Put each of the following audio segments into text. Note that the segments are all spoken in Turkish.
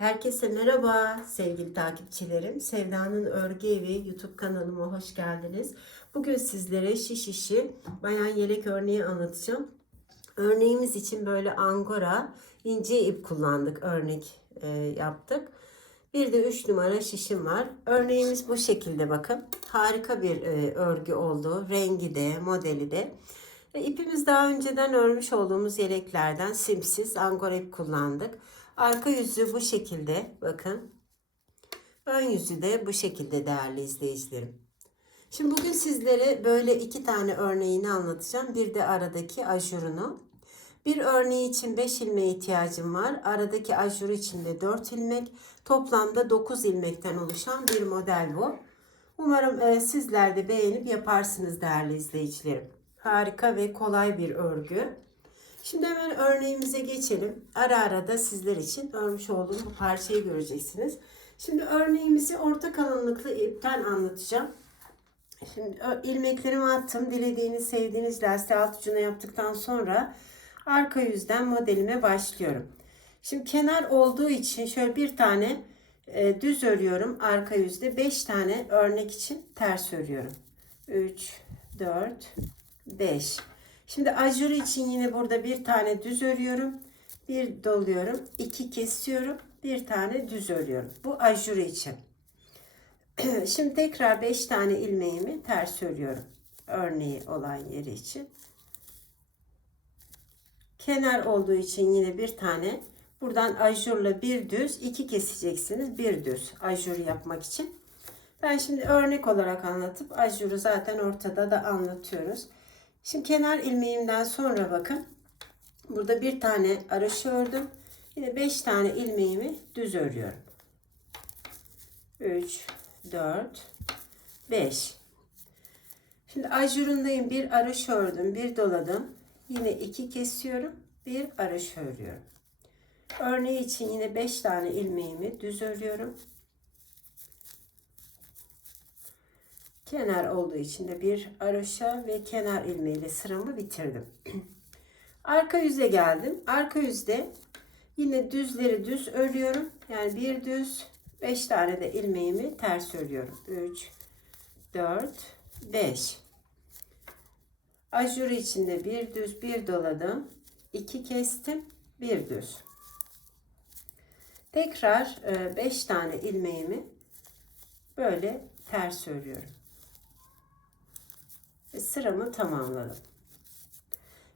Herkese merhaba sevgili takipçilerim. Sevda'nın Örgü Evi YouTube kanalıma hoş geldiniz. Bugün sizlere şiş işi bayan yelek örneği anlatacağım. Örneğimiz için böyle angora ince ip kullandık örnek e, yaptık. Bir de 3 numara şişim var. Örneğimiz bu şekilde bakın. Harika bir e, örgü oldu. Rengi de modeli de. E, ipimiz daha önceden örmüş olduğumuz yeleklerden simsiz angora ip kullandık. Arka yüzü bu şekilde bakın. Ön yüzü de bu şekilde değerli izleyicilerim. Şimdi bugün sizlere böyle iki tane örneğini anlatacağım. Bir de aradaki ajurunu. Bir örneği için 5 ilmeğe ihtiyacım var. Aradaki ajuru için de 4 ilmek. Toplamda 9 ilmekten oluşan bir model bu. Umarım e, sizler de beğenip yaparsınız değerli izleyicilerim. Harika ve kolay bir örgü. Şimdi hemen örneğimize geçelim. Ara ara da sizler için örmüş olduğum bu parçayı göreceksiniz. Şimdi örneğimizi orta kalınlıklı ipten anlatacağım. Şimdi ilmeklerimi attım. Dilediğiniz, sevdiğiniz lastiği alt ucuna yaptıktan sonra arka yüzden modelime başlıyorum. Şimdi kenar olduğu için şöyle bir tane e, düz örüyorum arka yüzde. 5 tane örnek için ters örüyorum. 3, 4, 5. Şimdi ajuru için yine burada bir tane düz örüyorum. Bir doluyorum. iki kesiyorum. Bir tane düz örüyorum. Bu ajuru için. Şimdi tekrar 5 tane ilmeğimi ters örüyorum. Örneği olan yeri için. Kenar olduğu için yine bir tane buradan ajurla bir düz iki keseceksiniz. Bir düz ajur yapmak için. Ben şimdi örnek olarak anlatıp ajuru zaten ortada da anlatıyoruz. Şimdi kenar ilmeğimden sonra bakın. Burada bir tane araşı ördüm. Yine 5 tane ilmeğimi düz örüyorum. 3, 4, 5. Şimdi ajurundayım. Bir araş ördüm. Bir doladım. Yine iki kesiyorum. Bir araş örüyorum. Örneği için yine 5 tane ilmeğimi düz örüyorum. Kenar olduğu için de bir araşa ve kenar ilmeğiyle sıramı bitirdim. Arka yüze geldim. Arka yüzde yine düzleri düz örüyorum. Yani bir düz 5 tane de ilmeğimi ters örüyorum. 3 4 5 Ajur içinde bir düz bir doladım. 2 kestim. Bir düz. Tekrar 5 tane ilmeğimi böyle ters örüyorum ve sıramı tamamladım.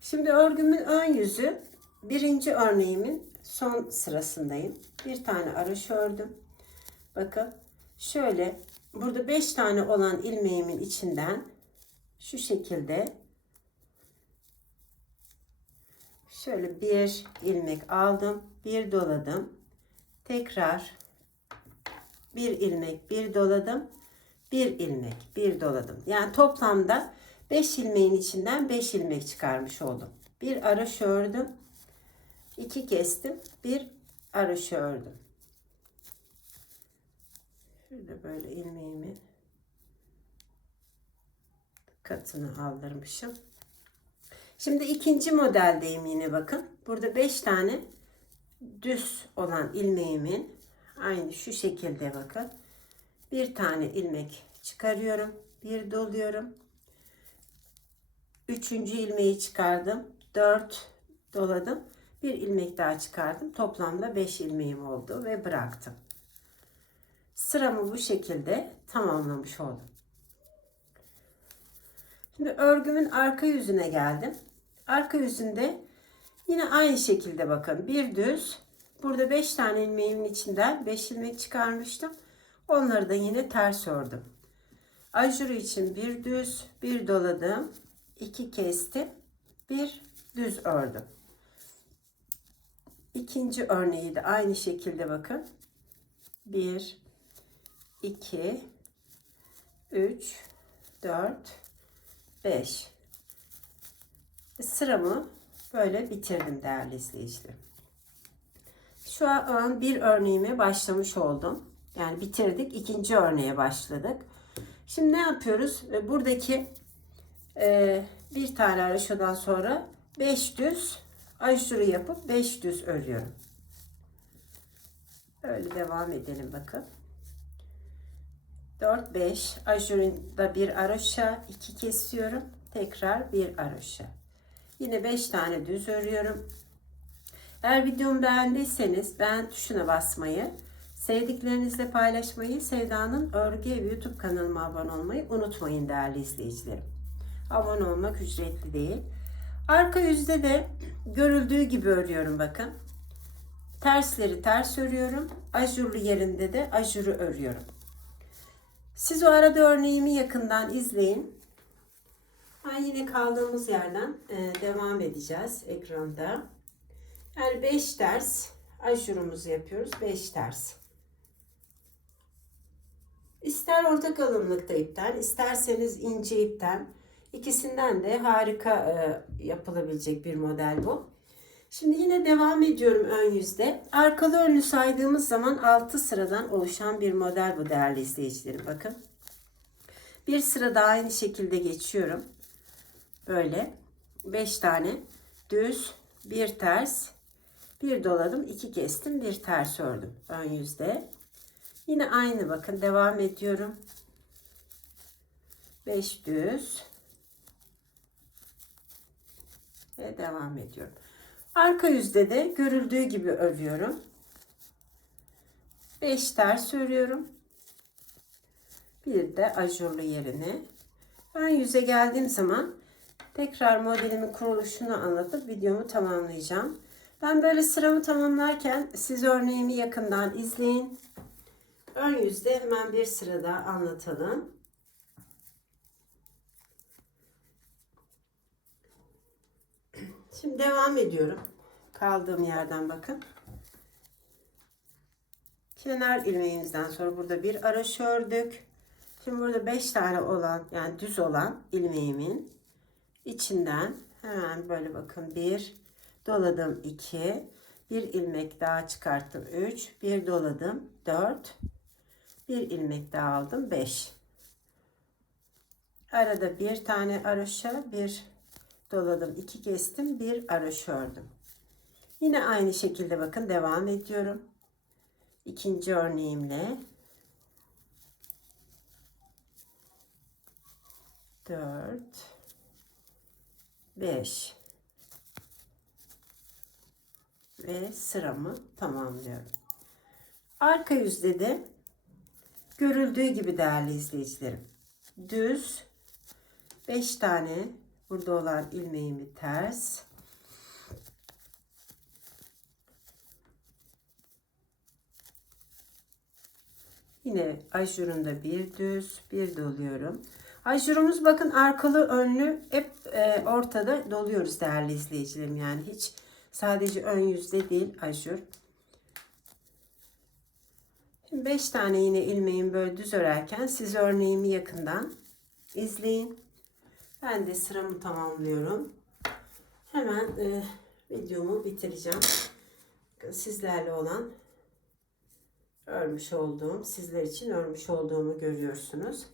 Şimdi örgümün ön yüzü birinci örneğimin son sırasındayım. Bir tane araş ördüm. Bakın şöyle burada 5 tane olan ilmeğimin içinden şu şekilde şöyle bir ilmek aldım. Bir doladım. Tekrar bir ilmek bir doladım. Bir ilmek bir doladım. Yani toplamda 5 ilmeğin içinden 5 ilmek çıkarmış oldum. Bir araş ördüm. 2 kestim. Bir araş ördüm. Şurada böyle ilmeğimi katını aldırmışım. Şimdi ikinci modeldeyim yine bakın. Burada 5 tane düz olan ilmeğimin aynı şu şekilde bakın. Bir tane ilmek çıkarıyorum. Bir doluyorum. Üçüncü ilmeği çıkardım. Dört doladım. Bir ilmek daha çıkardım. Toplamda beş ilmeğim oldu ve bıraktım. Sıramı bu şekilde tamamlamış oldum. Şimdi örgümün arka yüzüne geldim. Arka yüzünde yine aynı şekilde bakın. Bir düz. Burada 5 tane ilmeğimin içinden 5 ilmek çıkarmıştım. Onları da yine ters ördüm. Ajuru için bir düz, bir doladım, iki kestim, bir düz ördüm. İkinci örneği de aynı şekilde bakın. 1 2 3 4 5 Sıramı böyle bitirdim değerli izleyicilerim. Şu an bir örneğime başlamış oldum. Yani bitirdik. ikinci örneğe başladık. Şimdi ne yapıyoruz? Buradaki e, bir tane araşodan sonra 5 düz ajuru yapıp 5 düz örüyorum. Öyle devam edelim bakın. 4 5 ajurunda bir aroşa 2 kesiyorum. Tekrar bir aroşa. Yine 5 tane düz örüyorum. Eğer videomu beğendiyseniz beğen tuşuna basmayı, sevdiklerinizle paylaşmayı, Sevda'nın Örgü YouTube kanalıma abone olmayı unutmayın değerli izleyicilerim. Abone olmak ücretli değil. Arka yüzde de görüldüğü gibi örüyorum bakın. Tersleri ters örüyorum. Ajurlu yerinde de ajuru örüyorum. Siz o arada örneğimi yakından izleyin. Ben yine kaldığımız yerden e, devam edeceğiz ekranda. Yani 5 ters ajurumuzu yapıyoruz. 5 ters. İster orta kalınlıkta ipten, isterseniz ince ipten. İkisinden de harika e, yapılabilecek bir model bu. Şimdi yine devam ediyorum ön yüzde. Arkalı önlü saydığımız zaman 6 sıradan oluşan bir model bu değerli izleyicilerim. Bakın. Bir sıra daha aynı şekilde geçiyorum. Böyle 5 tane düz, bir ters, bir doladım, iki kestim, bir ters ördüm ön yüzde. Yine aynı bakın devam ediyorum. 5 düz ve devam ediyorum. Arka yüzde de görüldüğü gibi örüyorum. 5 ters örüyorum. Bir de ajurlu yerine. Ben yüze geldiğim zaman tekrar modelimin kuruluşunu anlatıp videomu tamamlayacağım. Ben böyle sıramı tamamlarken siz örneğimi yakından izleyin. Ön yüzde hemen bir sırada anlatalım. Şimdi devam ediyorum. Kaldığım yerden bakın. Kenar ilmeğimizden sonra burada bir araş ördük. Şimdi burada 5 tane olan yani düz olan ilmeğimin içinden hemen böyle bakın bir doladım 2 bir ilmek daha çıkarttım 3 bir doladım 4 bir ilmek daha aldım 5 arada bir tane araşa bir doladım 2 kestim bir araş ördüm yine aynı şekilde bakın devam ediyorum ikinci örneğimle 4 5 ve sıramı tamamlıyorum. Arka yüzde de görüldüğü gibi değerli izleyicilerim. Düz 5 tane burada olan ilmeğimi ters Yine ajurunda bir düz bir doluyorum. Ajurumuz bakın arkalı önlü hep e, ortada doluyoruz değerli izleyicilerim. Yani hiç sadece ön yüzde değil ajur. Şimdi 5 tane yine ilmeğimi böyle düz örerken siz örneğimi yakından izleyin. Ben de sıramı tamamlıyorum. Hemen e, videomu bitireceğim. Sizlerle olan örmüş olduğum, sizler için örmüş olduğumu görüyorsunuz.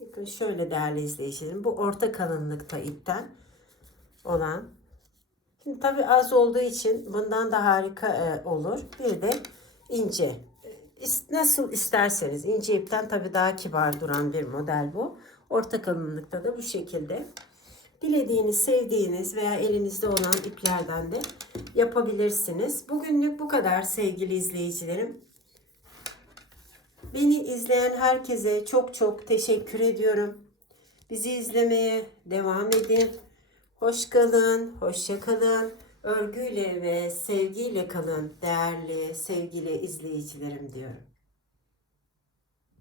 Bakın şöyle değerli izleyicilerim. Bu orta kalınlıkta ipten olan. Şimdi tabi az olduğu için bundan da harika e, olur. Bir de ince. Nasıl isterseniz ince ipten tabi daha kibar duran bir model bu. Orta kalınlıkta da bu şekilde. Dilediğiniz, sevdiğiniz veya elinizde olan iplerden de yapabilirsiniz. Bugünlük bu kadar sevgili izleyicilerim. Beni izleyen herkese çok çok teşekkür ediyorum. Bizi izlemeye devam edin. Hoş kalın, hoşça kalın. Örgüyle ve sevgiyle kalın değerli sevgili izleyicilerim diyorum.